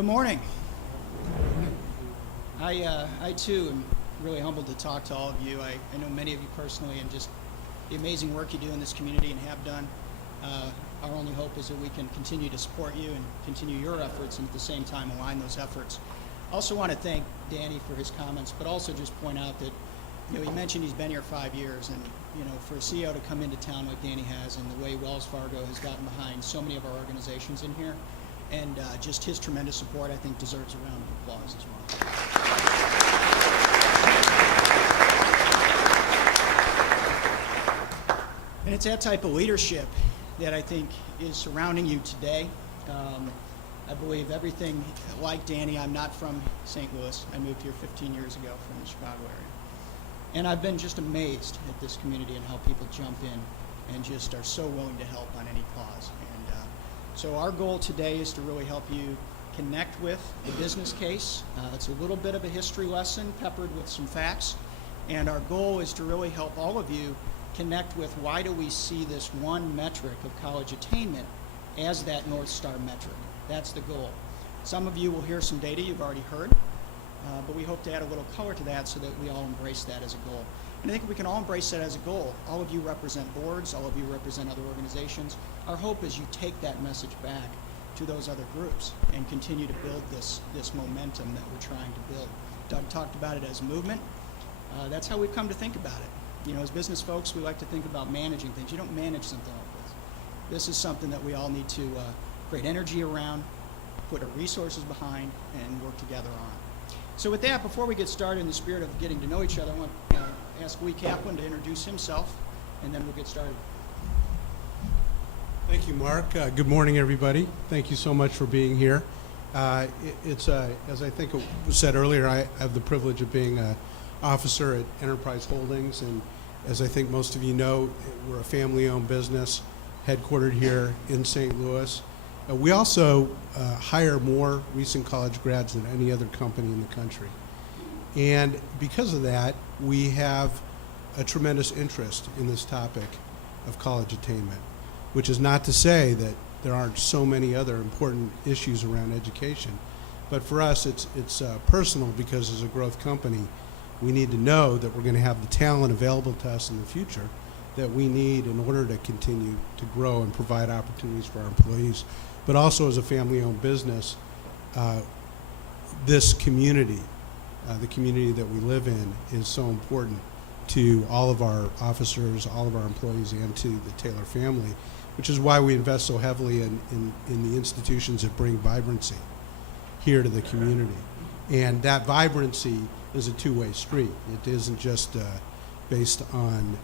Good morning. I too am really humbled to talk to all of you. I know many of you personally, and just the amazing work you do in this community and have done. Our only hope is that we can continue to support you and continue your efforts, and at the same time align those efforts. I also want to thank Danny for his comments, but also just point out that he mentioned he's been here 5 years, and for a CEO to come into town like Danny has, and the way Wells Fargo has gotten behind so many of our organizations in here, and just his tremendous support, I think deserves a round of applause as well. And it's that type of leadership that I think is surrounding you today. I believe everything like Danny. I'm not from St. Louis. I moved here 15 years ago from the Chicago area. And I've been just amazed at this community and how people jump in and just are so willing to help on any cause. And so our goal today is to really help you connect with the business case. It's a little bit of a history lesson peppered with some facts. And our goal is to really help all of you connect with why do we see this one metric of college attainment as that North Star metric. That's the goal. Some of you will hear some data you've already heard, but we hope to add a little color to that so that we all embrace that as a goal. And I think we can all embrace that as a goal. All of you represent boards, all of you represent other organizations. Our hope is you take that message back to those other groups and continue to build this momentum that we're trying to build. Doug talked about it as movement. That's how we've come to think about it. As business folks, we like to think about managing things. You don't manage something like this. This is something that we all need to create energy around, put our resources behind, and work together on. So with that, before we get started in the spirit of getting to know each other, I want to ask Kaplan to introduce himself, and then we'll get started. Thank you, Mark. Good morning, everybody. Thank you so much for being here. As I think it was said earlier, I have the privilege of being an officer at Enterprise Holdings, and as I think most of you know, we're a family-owned business headquartered here in St. Louis. We also hire more recent college grads than any other company in the country. And because of that, we have a tremendous interest in this topic of college attainment, which is not to say that there aren't so many other important issues around education. But for us, it's personal, because as a growth company, we need to know that we're going to have the talent available to us in the future that we need in order to continue to grow and provide opportunities for our employees. But also as a family-owned business, this community, the community that we live in, is so important to all of our officers, all of our employees, and to the Taylor family, which is why we invest so heavily in the institutions that bring vibrancy here to the community. And that vibrancy is a two-way street. It isn't just based on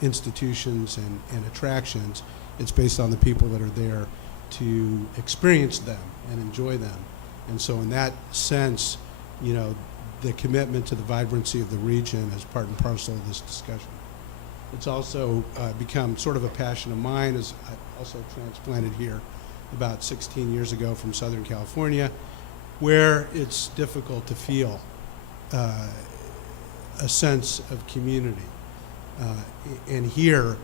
institutions and attractions. It's based on the people that are there to experience them and enjoy them. And so in that sense, the commitment to the vibrancy of the region is part and parcel of this discussion. It's also become sort of a passion of mine, as I also transplanted here about 16 years ago from Southern California, where it's difficult to feel a sense of community. And here,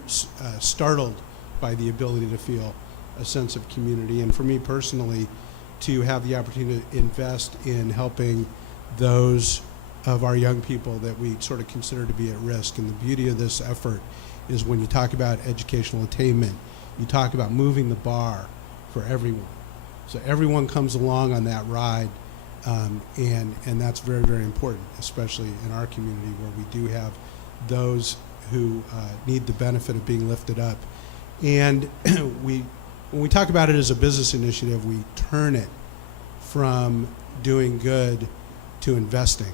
startled by the ability to feel a sense of community. And for me personally, to have the opportunity to invest in helping those of our young people that we sort of consider to be at risk. And the beauty of this effort is when you talk about educational attainment, you talk about moving the bar for everyone. So everyone comes along on that ride, and that's very, very important, especially in our community where we do have those who need the benefit of being lifted up. And when we talk about it as a business initiative, we turn it from doing good to investing.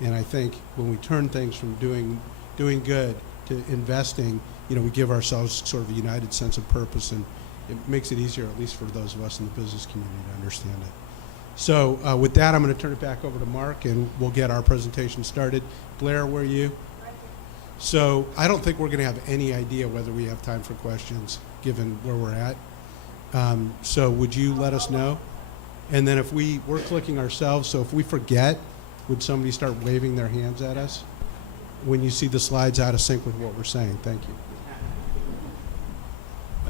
And I think when we turn things from doing good to investing, we give ourselves sort of a united sense of purpose, and it makes it easier, at least for those of us in the business community, to understand it. So with that, I'm going to turn it back over to Mark, and we'll get our presentation started. Blair, where are you? Right here. So I don't think we're going to have any idea whether we have time for questions, given where we're at. So would you let us know? And then if we're clicking ourselves, so if we forget, would somebody start waving their hands at us when you see the slides out of sync with what we're saying? Thank you.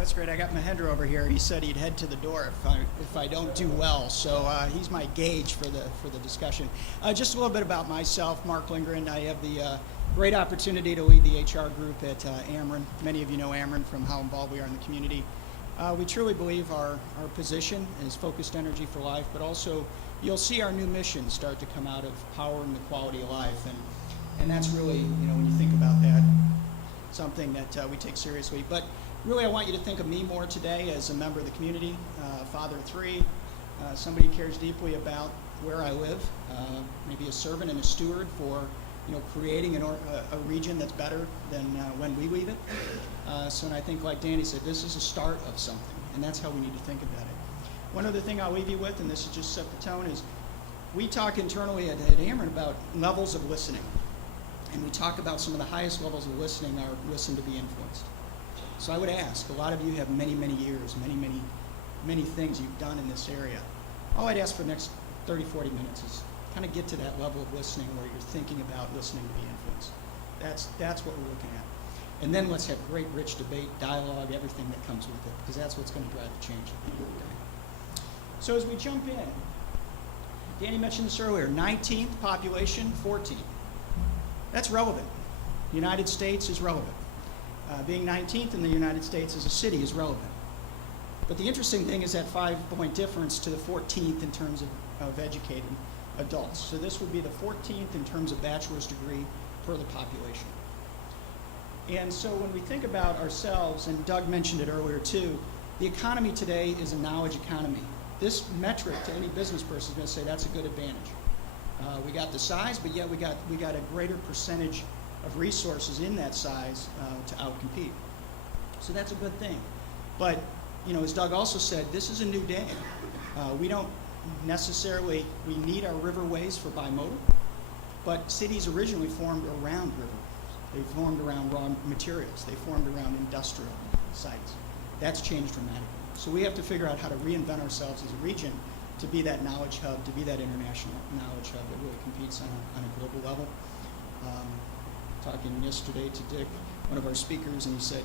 That's great. I got Mahendra over here. He said he'd head to the door if I don't do well. So he's my gauge for the discussion. Just a little bit about myself, Mark Lindgren. I have the great opportunity to lead the HR group at Ameren. Many of you know Ameren from how involved we are in the community. We truly believe our position is focused energy for life, but also you'll see our new mission start to come out of powering the quality of life, and that's really, when you think about that, something that we take seriously. But really, I want you to think of me more today as a member of the community, father of three, somebody who cares deeply about where I live, maybe a servant and a steward for creating a region that's better than when we leave it. So and I think, like Danny said, this is a start of something, and that's how we need to think about it. One other thing I'll leave you with, and this is just set the tone, is we talk internally at Ameren about levels of listening. And we talk about some of the highest levels of listening are listen to be influenced. So I would ask, a lot of you have many, many years, many things you've done in this area. All I'd ask for the next 30, 40 minutes is kind of get to that level of listening where you're thinking about listening to be influenced. That's what we're looking at. And then let's have great, rich debate, dialogue, everything that comes with it, because that's what's going to drive the change at the end of the day. So as we jump in, Danny mentioned this earlier, 19th population, 14th. That's relevant. The United States is relevant. Being 19th in the United States as a city is relevant. But the interesting thing is that 5-point difference to the 14th in terms of educated adults. So this would be the 14th in terms of bachelor's degree per the population. And so when we think about ourselves, and Doug mentioned it earlier too, the economy today is a knowledge economy. This metric to any business person is going to say that's a good advantage. We got the size, but yet we got a greater percentage of resources in that size to outcompete. So that's a good thing. But as Doug also said, this is a new day. We don't necessarily, we need our riverways for bimodal, but cities originally formed around rivers. They formed around raw materials. They formed around industrial sites. That's changed dramatically. So we have to figure out how to reinvent ourselves as a region to be that knowledge hub, to be that international knowledge hub that really competes on a global level. Talking yesterday to Dick, one of our speakers, and he said,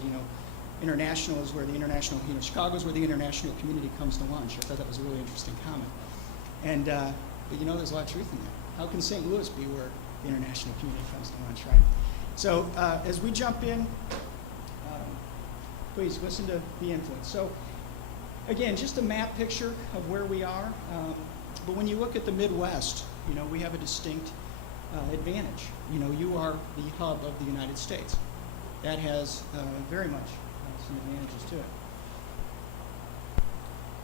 international is where the international, Chicago is where the international community comes to lunch. I thought that was a really interesting comment. And, but there's a lot of truth in that. How can St. Louis be where the international community comes to lunch, right? So as we jump in, please listen to the influence. So again, just a map picture of where we are. But when you look at the Midwest, we have a distinct advantage. You are the hub of the United States. That has very much some advantages to it.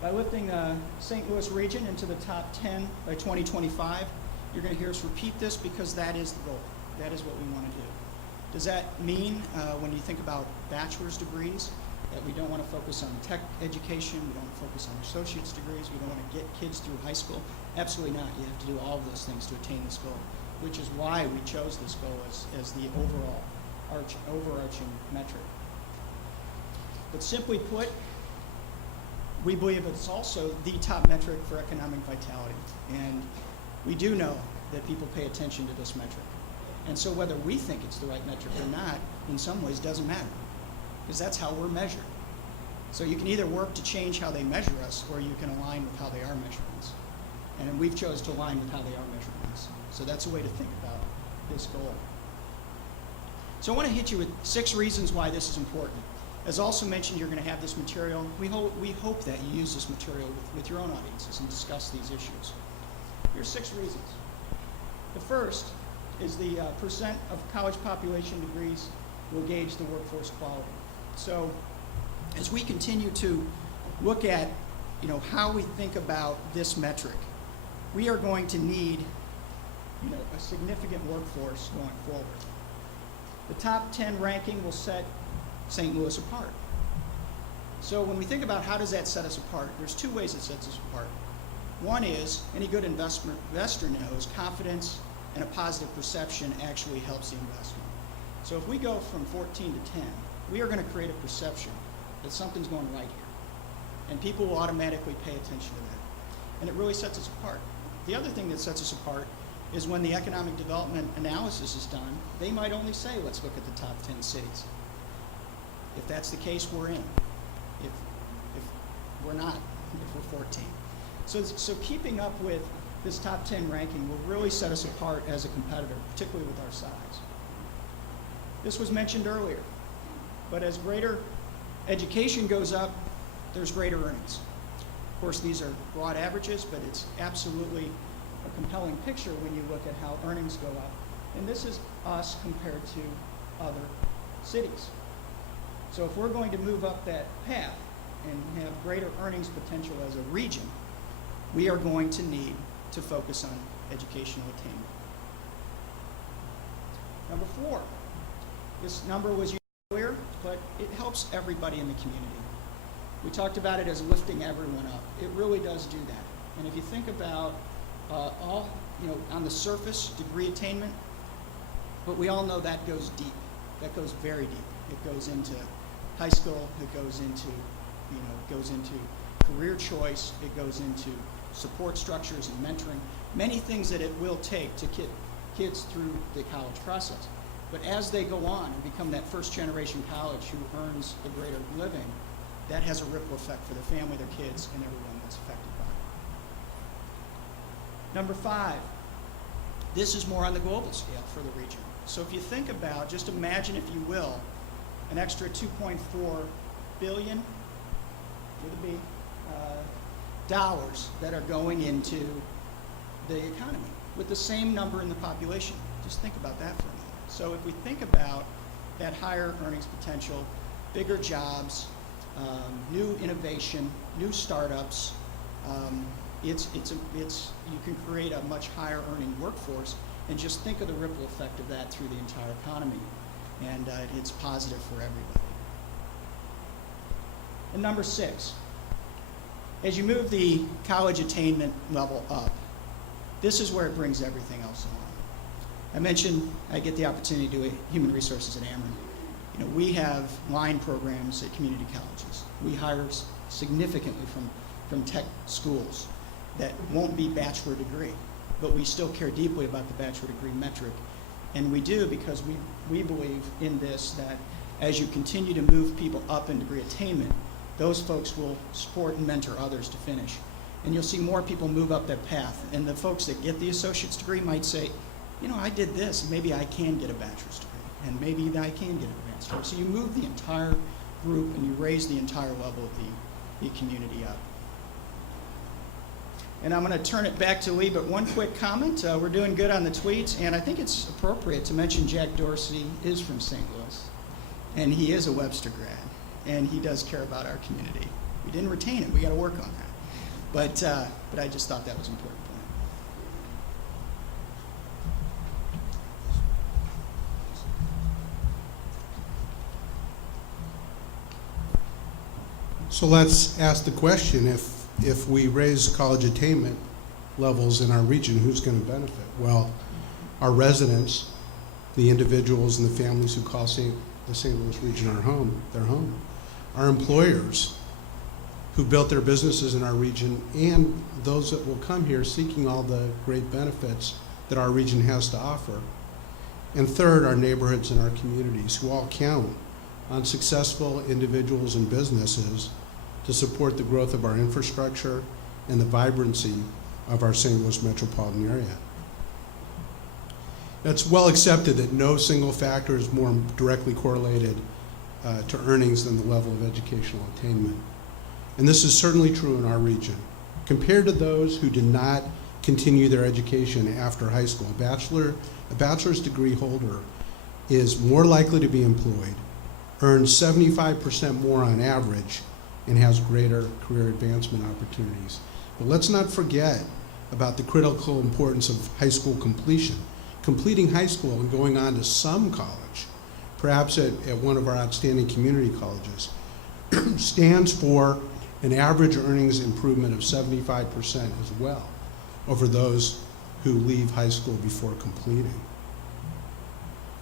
By lifting the St. Louis region into the top 10 by 2025, you're going to hear us repeat this because that is the goal. That is what we want to do. Does that mean when you think about bachelor's degrees that we don't want to focus on tech education, we don't want to focus on associate's degrees, we don't want to get kids through high school? Absolutely not. You have to do all of those things to attain this goal, which is why we chose this goal as the overarching metric. But simply put, we believe it's also the top metric for economic vitality. And we do know that people pay attention to this metric. And so whether we think it's the right metric or not, in some ways doesn't matter, because that's how we're measured. So you can either work to change how they measure us, or you can align with how they are measuring us. And we've chosen to align with how they are measuring us. So that's a way to think about this goal. So I want to hit you with 6 reasons why this is important. As also mentioned, you're going to have this material. We hope that you use this material with your own audiences and discuss these issues. Here's 6 reasons. The first is the percent of college population degrees will gauge the workforce quality. So as we continue to look at how we think about this metric, we are going to need a significant workforce going forward. The top 10 ranking will set St. Louis apart. So when we think about how does that set us apart, there's 2 ways it sets us apart. One is, any good investor knows, confidence and a positive perception actually helps the investment. So if we go from 14 to 10, we are going to create a perception that something's going right here. And people will automatically pay attention to that. And it really sets us apart. The other thing that sets us apart is when the economic development analysis is done, they might only say, let's look at the top 10 cities. If that's the case, we're in. if we're not, if we're 14. So keeping up with this top 10 ranking will really set us apart as a competitor, particularly with our size. This was mentioned earlier, but as greater education goes up, there's greater earnings. Of course, these are broad averages, but it's absolutely a compelling picture when you look at how earnings go up. And this is us compared to other cities. So if we're going to move up that path and have greater earnings potential as a region, we are going to need to focus on educational attainment. Number 4, this number was used earlier, but it helps everybody in the community. We talked about it as lifting everyone up. It really does do that. And if you think about on the surface, degree attainment, but we all know that goes deep. That goes very deep. It goes into high school. It goes into career choice. It goes into support structures and mentoring. Many things that it will take to get kids through the college process. But as they go on and become that first generation college who earns a greater living, that has a ripple effect for their family, their kids, and everyone that's affected by it. Number 5, this is more on the global scale for the region. So if you think about, just imagine, if you will, an extra 2.4 billion with a B, dollars that are going into the economy with the same number in the population. Just think about that for a minute. So if we think about that higher earnings potential, bigger jobs, new innovation, new startups, you can create a much higher earning workforce, and just think of the ripple effect of that through the entire economy, and it's positive for everybody. And number 6, as you move the college attainment level up, this is where it brings everything else along. I mentioned I get the opportunity to do human resources at Ameren. We have line programs at community colleges. We hire significantly from tech schools that won't be bachelor degree, but we still care deeply about the bachelor degree metric. And we do because we believe in this, that as you continue to move people up in degree attainment, those folks will support and mentor others to finish. And you'll see more people move up that path. And the folks that get the associate's degree might say, I did this, maybe I can get a bachelor's degree, and maybe I can get an advanced degree. So you move the entire group and you raise the entire level of the community up. And I'm going to turn it back to Lee, but one quick comment. We're doing good on the tweets, and I think it's appropriate to mention Jack Dorsey is from St. Louis, and he is a Webster grad, and he does care about our community. We didn't retain him. We got to work on that. But I just thought that was an important point. So let's ask the question, if we raise college attainment levels in our region, who's going to benefit? Well, our residents, the individuals and the families who call the St. Louis region their home. Our employers who built their businesses in our region, and those that will come here seeking all the great benefits that our region has to offer. And third, our neighborhoods and our communities, who all count on successful individuals and businesses to support the growth of our infrastructure and the vibrancy of our St. Louis metropolitan area. It's well accepted that no single factor is more directly correlated to earnings than the level of educational attainment. And this is certainly true in our region. Compared to those who did not continue their education after high school, a bachelor's degree holder is more likely to be employed, earns 75% more on average, and has greater career advancement opportunities. But let's not forget about the critical importance of high school completion. Completing high school and going on to some college, perhaps at one of our outstanding community colleges, stands for an average earnings improvement of 75% as well over those who leave high school before completing.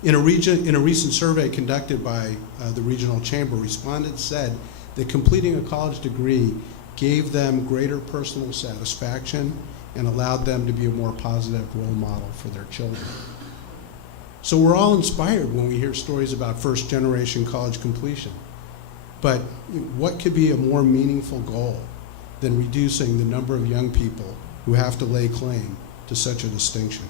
In a recent survey conducted by the regional chamber, respondents said that completing a college degree gave them greater personal satisfaction and allowed them to be a more positive role model for their children. So we're all inspired when we hear stories about first-generation college completion. But what could be a more meaningful goal than reducing the number of young people who have to lay claim to such a distinction?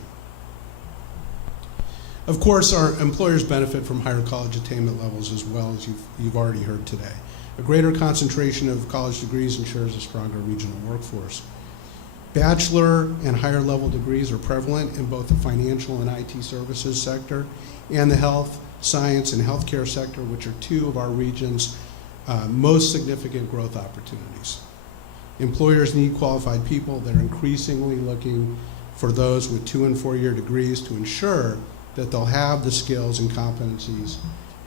Of course, our employers benefit from higher college attainment levels as well, as you've already heard today. A greater concentration of college degrees ensures a stronger regional workforce. Bachelor and higher level degrees are prevalent in both the financial and IT services sector and the health, science, and healthcare sector, which are two of our region's most significant growth opportunities. Employers need qualified people. They're increasingly looking for those with 2- and 4-year degrees to ensure that they'll have the skills and competencies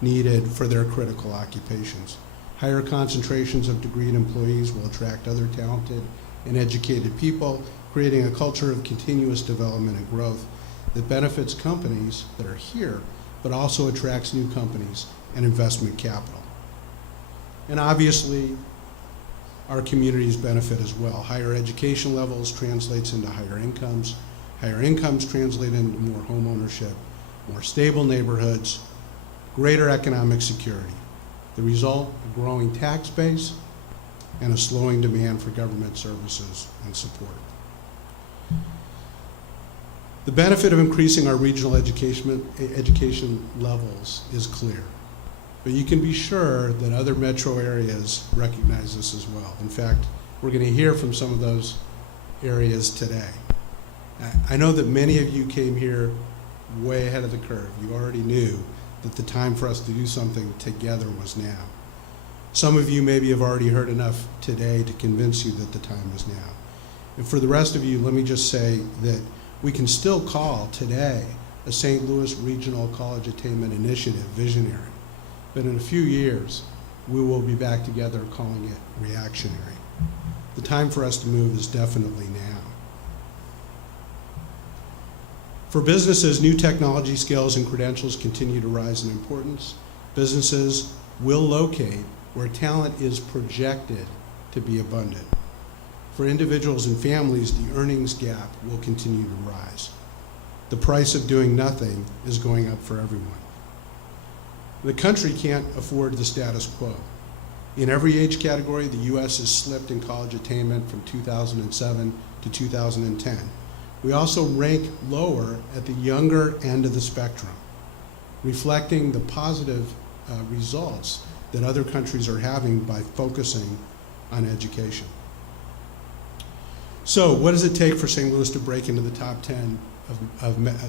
needed for their critical occupations. Higher concentrations of degreed employees will attract other talented and educated people, creating a culture of continuous development and growth that benefits companies that are here, but also attracts new companies and investment capital. And obviously, our communities benefit as well. Higher education levels translates into higher incomes. Higher incomes translate into more home ownership, more stable neighborhoods, greater economic security. The result, a growing tax base and a slowing demand for government services and support. The benefit of increasing our regional education levels is clear, but you can be sure that other metro areas recognize this as well. In fact, we're going to hear from some of those areas today. I know that many of you came here way ahead of the curve. You already knew that the time for us to do something together was now. Some of you maybe have already heard enough today to convince you that the time is now. And for the rest of you, let me just say that we can still call today a St. Louis Regional College Attainment Initiative visionary, but in a few years, we will be back together calling it reactionary. The time for us to move is definitely now. For businesses, new technology skills and credentials continue to rise in importance. Businesses will locate where talent is projected to be abundant. For individuals and families, the earnings gap will continue to rise. The price of doing nothing is going up for everyone. The country can't afford the status quo. In every age category, the U.S. has slipped in college attainment from 2007 to 2010. We also rank lower at the younger end of the spectrum, reflecting the positive results that other countries are having by focusing on education. So what does it take for St. Louis to break into the top 10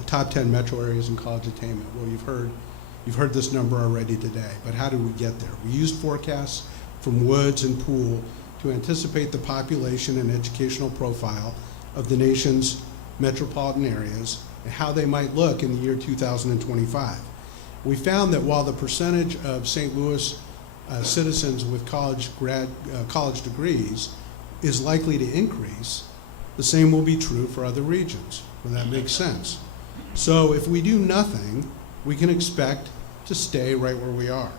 top 10 metro areas in college attainment? Well, you've heard this number already today, but how did we get there? We used forecasts from Woods and Poole to anticipate the population and educational profile of the nation's metropolitan areas and how they might look in the year 2025. We found that while the percentage of St. Louis citizens with college degrees is likely to increase, the same will be true for other regions. Well, that makes sense. So if we do nothing, we can expect to stay right where we are.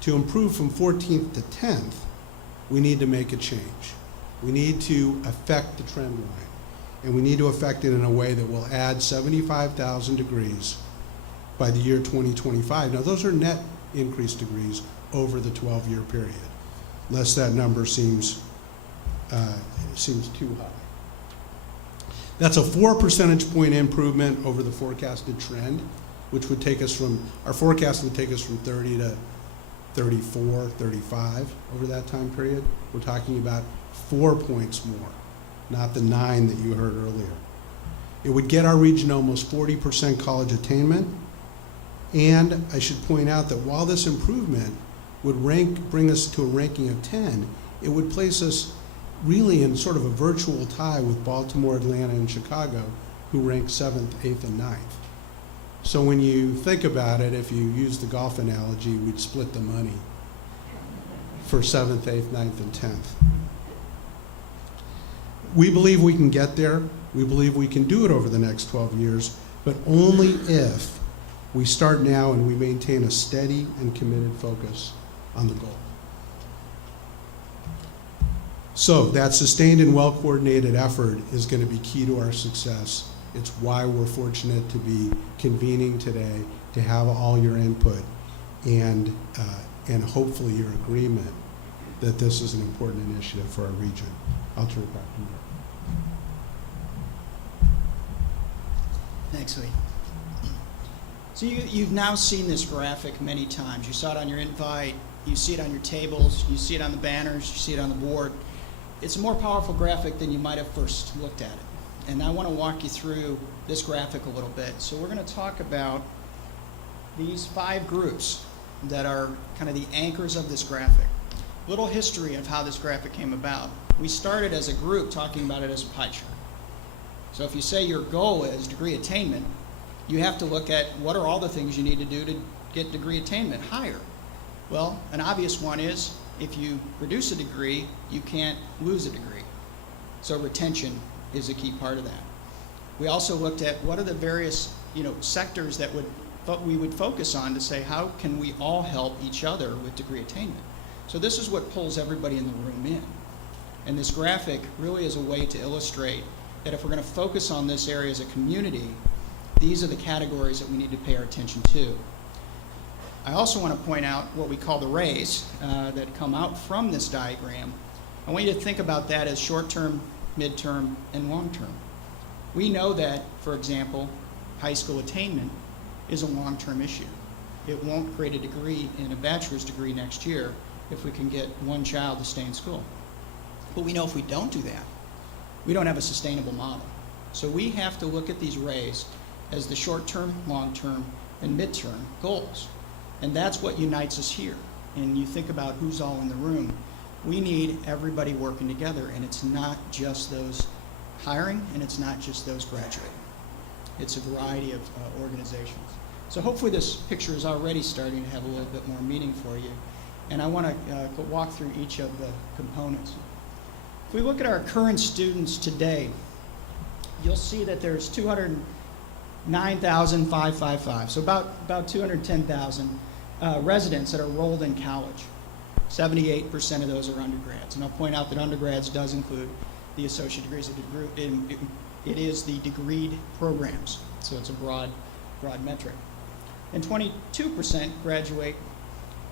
To improve from 14th to 10th, we need to make a change. We need to affect the trend line. And we need to affect it in a way that will add 75,000 degrees by the year 2025. Now, those are net increased degrees over the 12-year period, lest that number seems too high. That's a 4 percentage point improvement over the forecasted trend, which would take us from, our forecast would take us from 30 to 34, 35 over that time period. We're talking about 4 points more, not the 9 that you heard earlier. It would get our region almost 40% college attainment. And I should point out that while this improvement would bring us to a ranking of 10, it would place us really in sort of a virtual tie with Baltimore, Atlanta, and Chicago, who rank 7th, 8th, and 9th. So when you think about it, if you use the golf analogy, we'd split the money for 7th, 8th, 9th, and 10th. We believe we can get there. We believe we can do it over the next 12 years, but only if we start now and we maintain a steady and committed focus on the goal. So that sustained and well-coordinated effort is going to be key to our success. It's why we're fortunate to be convening today, to have all your input. and hopefully your agreement that this is an important initiative for our region. I'll turn it back to you. Thanks, Lee. So you've now seen this graphic many times. You saw it on your invite, you see it on your tables, you see it on the banners, you see it on the board. It's a more powerful graphic than you might have first looked at it. And I want to walk you through this graphic a little bit. So we're going to talk about these 5 groups that are kind of the anchors of this graphic. A little history of how this graphic came about. We started as a group talking about it as a pie chart. So if you say your goal is degree attainment, you have to look at what are all the things you need to do to get degree attainment higher. Well, an obvious one is if you produce a degree, you can't lose a degree. So retention is a key part of that. We also looked at what are the various sectors that we would focus on to say how can we all help each other with degree attainment. So this is what pulls everybody in the room in. And this graphic really is a way to illustrate that if we're going to focus on this area as a community, these are the categories that we need to pay our attention to. I also want to point out what we call the rays that come out from this diagram. I want you to think about that as short-term, mid-term, and long-term. We know that, for example, high school attainment is a long-term issue. It won't create a degree in a bachelor's degree next year if we can get one child to stay in school. But we know if we don't do that, we don't have a sustainable model. So we have to look at these rays as the short-term, long-term, and mid-term goals. And that's what unites us here. And you think about who's all in the room. We need everybody working together, and it's not just those hiring, and it's not just those graduating. It's a variety of organizations. So hopefully this picture is already starting to have a little bit more meaning for you. And I want to walk through each of the components. If we look at our current students today, you'll see that there's 209,555, so about 210,000 residents that are enrolled in college. 78% of those are undergrads. And I'll point out that undergrads does include the associate degrees. It is the degreed programs, so it's a broad metric. And 22% graduate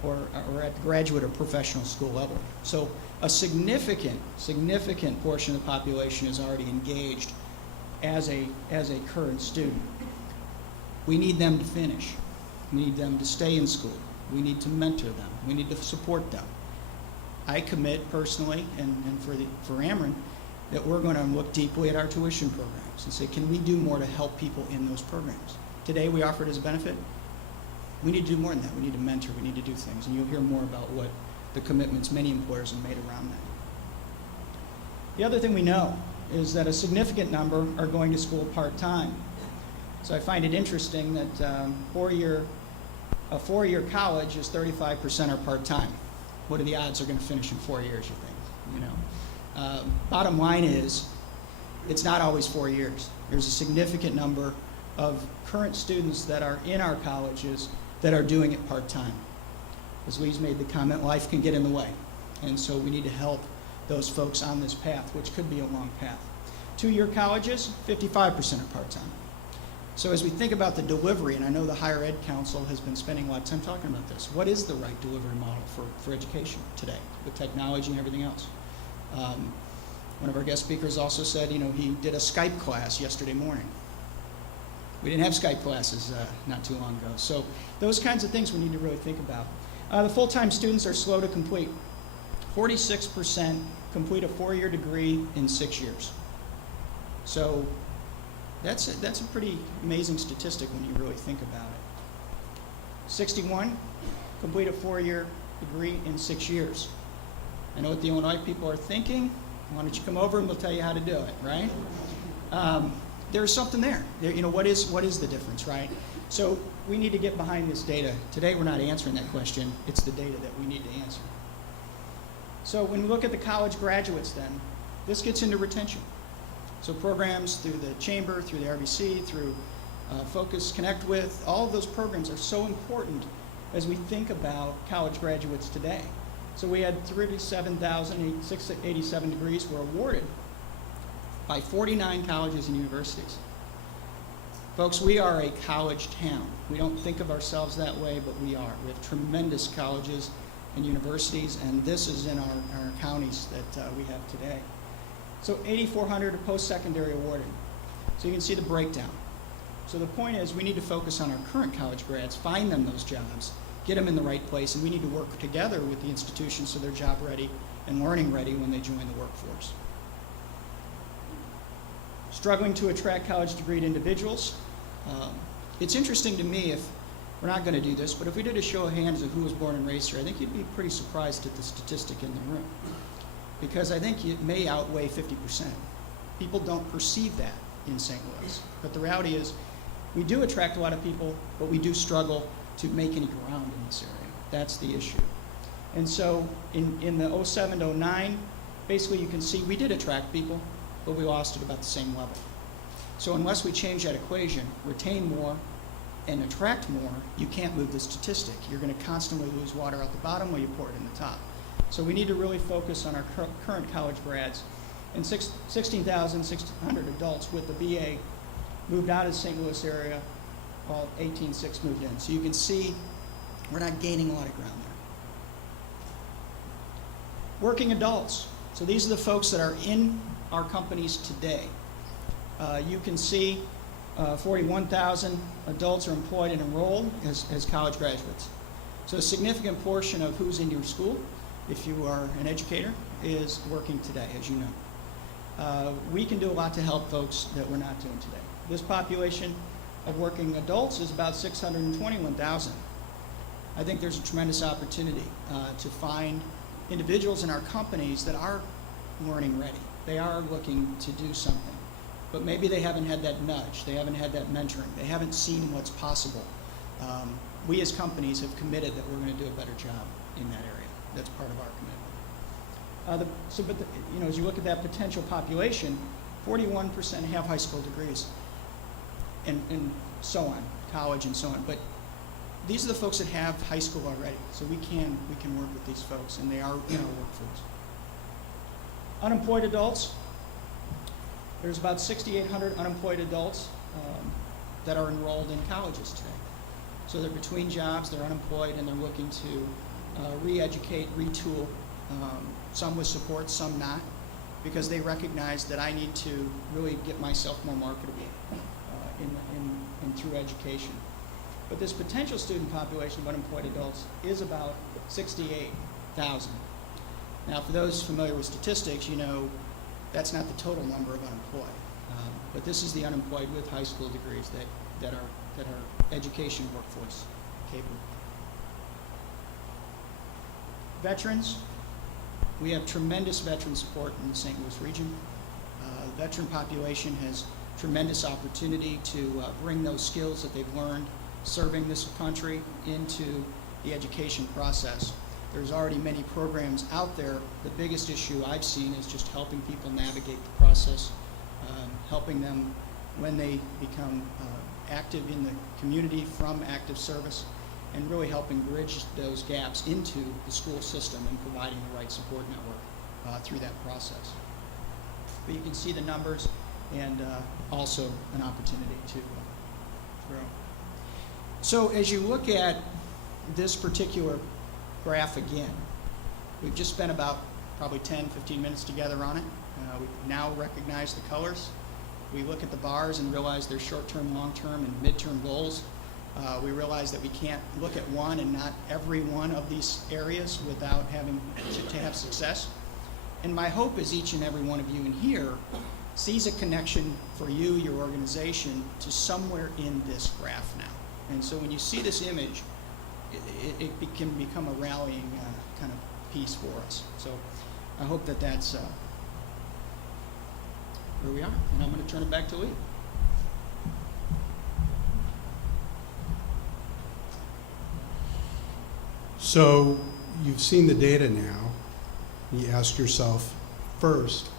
or at the graduate or professional school level. So a significant portion of the population is already engaged as a current student. We need them to finish. We need them to stay in school. We need to mentor them. We need to support them. I commit personally, and for Ameren, that we're going to look deeply at our tuition programs and say, can we do more to help people in those programs? Today we offer it as a benefit. We need to do more than that. We need to mentor. We need to do things. And you'll hear more about what the commitments many employers have made around that. The other thing we know is that a significant number are going to school part-time. So I find it interesting that a four-year college is 35% are part-time. What are the odds they're going to finish in 4 years, you think? Bottom line is, it's not always 4 years. There's a significant number of current students that are in our colleges that are doing it part-time. As Lee's made the comment, life can get in the way. And so we need to help those folks on this path, which could be a long path. 2-year colleges, 55% are part-time. So as we think about the delivery, and I know the Higher Ed Council has been spending a lot of time talking about this, what is the right delivery model for education today with technology and everything else? One of our guest speakers also said, he did a Skype class yesterday morning. We didn't have Skype classes not too long ago. So those kinds of things we need to really think about. The full-time students are slow to complete. 46% complete a 4-year degree in 6 years. So that's a pretty amazing statistic when you really think about it. 61 complete a 4-year degree in 6 years. I know what the Illinois people are thinking. Why don't you come over and we'll tell you how to do it, right? There's something there. What is the difference, right? So we need to get behind this data. Today we're not answering that question. It's the data that we need to answer. So when we look at the college graduates then, this gets into retention. So programs through the Chamber, through the RBC, through Focus, Connect With, all of those programs are so important as we think about college graduates today. So we had 37,687 degrees were awarded by 49 colleges and universities. Folks, we are a college town. We don't think of ourselves that way, but we are. We have tremendous colleges and universities, and this is in our counties that we have today. So 8,400 are post-secondary awarded. So you can see the breakdown. So the point is we need to focus on our current college grads, find them those jobs, get them in the right place, and we need to work together with the institutions so they're job ready and learning ready when they join the workforce. Struggling to attract college degreed individuals. It's interesting to me, if we're not going to do this, but if we did a show of hands of who was born and raised here, I think you'd be pretty surprised at the statistic in the room, because I think it may outweigh 50%. People don't perceive that in St. Louis, but the reality is we do attract a lot of people, but we do struggle to make any ground in this area. That's the issue. And so in the 07 to 09, basically you can see we did attract people, but we lost at about the same level. So unless we change that equation, retain more and attract more, you can't move the statistic. You're going to constantly lose water out the bottom while you pour it in the top. So we need to really focus on our current college grads. And 16,600 adults with the BA moved out of the St. Louis area, while 18,600 moved in. So you can see we're not gaining a lot of ground there. Working adults. So these are the folks that are in our companies today. You can see 41,000 adults are employed and enrolled as college graduates. So a significant portion of who's in your school, if you are an educator, is working today, as you know. We can do a lot to help folks that we're not doing today. This population of working adults is about 621,000. I think there's a tremendous opportunity to find individuals in our companies that are learning ready. They are looking to do something, but maybe they haven't had that nudge. They haven't had that mentoring. They haven't seen what's possible. We as companies have committed that we're going to do a better job in that area. That's part of our commitment. As you look at that potential population, 41% have high school degrees, and so on, college and so on. But these are the folks that have high school already, so we can work with these folks, and they are in our workforce. Unemployed adults. There's about 6,800 unemployed adults that are enrolled in colleges today. So they're between jobs, they're unemployed, and they're looking to re-educate, retool, some with support, some not, because they recognize that I need to really get myself more marketable in through education. But this potential student population of unemployed adults is about 68,000. Now, for those familiar with statistics, you know that's not the total number of unemployed, but this is the unemployed with high school degrees that are education workforce capable. Veterans, we have tremendous veteran support in the St. Louis region. The veteran population has tremendous opportunity to bring those skills that they've learned serving this country into the education process. There's already many programs out there. The biggest issue I've seen is just helping people navigate the process, helping them when they become active in the community from active service, and really helping bridge those gaps into the school system and providing the right support network through that process. But you can see the numbers and also an opportunity to grow. So as you look at this particular graph again, we've just spent about probably 10, 15 minutes together on it. We now recognize the colors. We look at the bars and realize there's short-term, long-term, and mid-term goals. We realize that we can't look at one and not every one of these areas without having to have success. And my hope is each and every one of you in here sees a connection for you, your organization, to somewhere in this graph now. And so when you see this image, it can become a rallying kind of piece for us. So I hope that that's where we are. And I'm going to turn it back to Lee. So you've seen the data now. You ask yourself, first,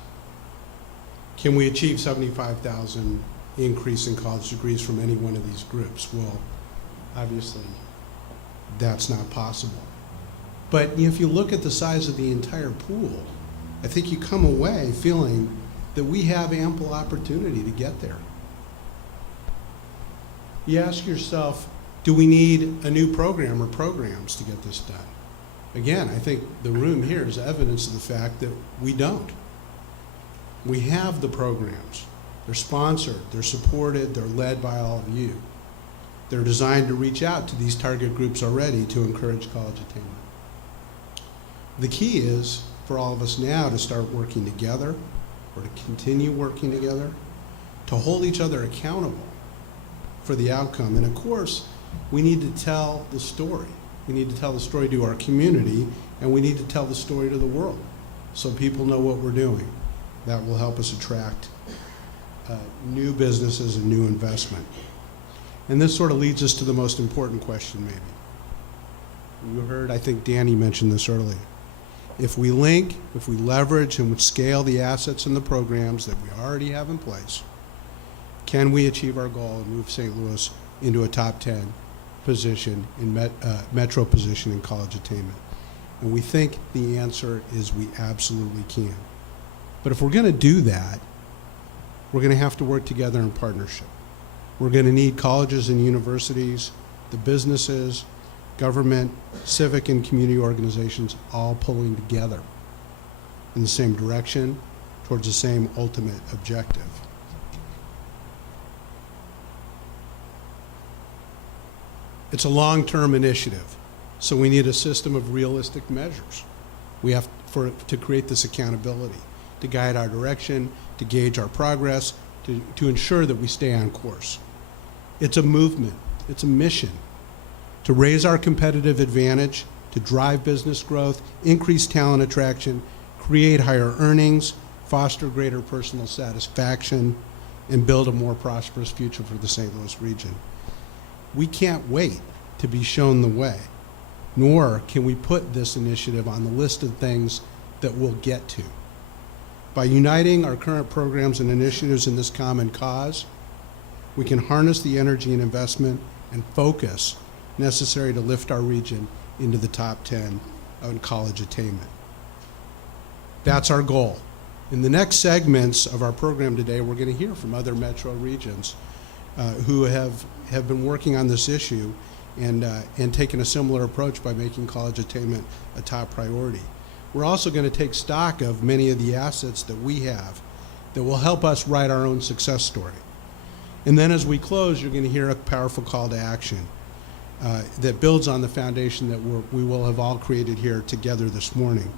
can we achieve 75,000 increase in college degrees from any one of these groups? Well, obviously, that's not possible. But if you look at the size of the entire pool, I think you come away feeling that we have ample opportunity to get there. you ask yourself, do we need a new program or programs to get this done? Again, I think the room here is evidence of the fact that we don't. We have the programs. They're sponsored, they're supported, they're led by all of you. They're designed to reach out to these target groups already to encourage college attainment. The key is for all of us now to start working together, or to continue working together, to hold each other accountable for the outcome. And of course, we need to tell the story. We need to tell the story to our community, and we need to tell the story to the world so people know what we're doing. That will help us attract new businesses and new investment. And this sort of leads us to the most important question, maybe. You heard, I think Danny mentioned this earlier. If we link, if we leverage and scale the assets and the programs that we already have in place, can we achieve our goal and move St. Louis into a top 10 position in metro position in college attainment? And we think the answer is we absolutely can. But if we're going to do that, we're going to have to work together in partnership. We're going to need colleges and universities, the businesses, government, civic and community organizations all pulling together in the same direction towards the same ultimate objective. It's a long-term initiative, so we need a system of realistic measures. We have to create this accountability, to guide our direction, to gauge our progress, to ensure that we stay on course. It's a movement, it's a mission to raise our competitive advantage, to drive business growth, increase talent attraction, create higher earnings, foster greater personal satisfaction, and build a more prosperous future for the St. Louis region. We can't wait to be shown the way, nor can we put this initiative on the list of things that we'll get to. By uniting our current programs and initiatives in this common cause, we can harness the energy and investment and focus necessary to lift our region into the top 10 on college attainment. That's our goal. In the next segments of our program today, we're going to hear from other metro regions who have been working on this issue and taken a similar approach by making college attainment a top priority. We're also going to take stock of many of the assets that we have that will help us write our own success story. And then as we close, you're going to hear a powerful call to action that builds on the foundation that we will have all created here together this morning.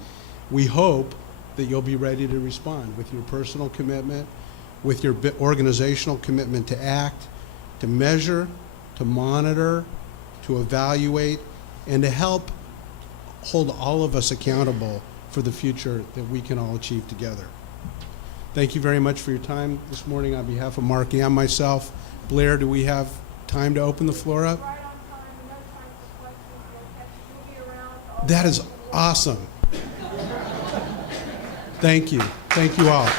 We hope that you'll be ready to respond with your personal commitment, with your organizational commitment to act, to measure, to monitor, to evaluate, and to help hold all of us accountable for the future that we can all achieve together. Thank you very much for your time this morning on behalf of Mark and myself. Blair, do we have time to open the floor up? Right on time, no time for questions. We'll be around. That is awesome. Thank you. Thank you all.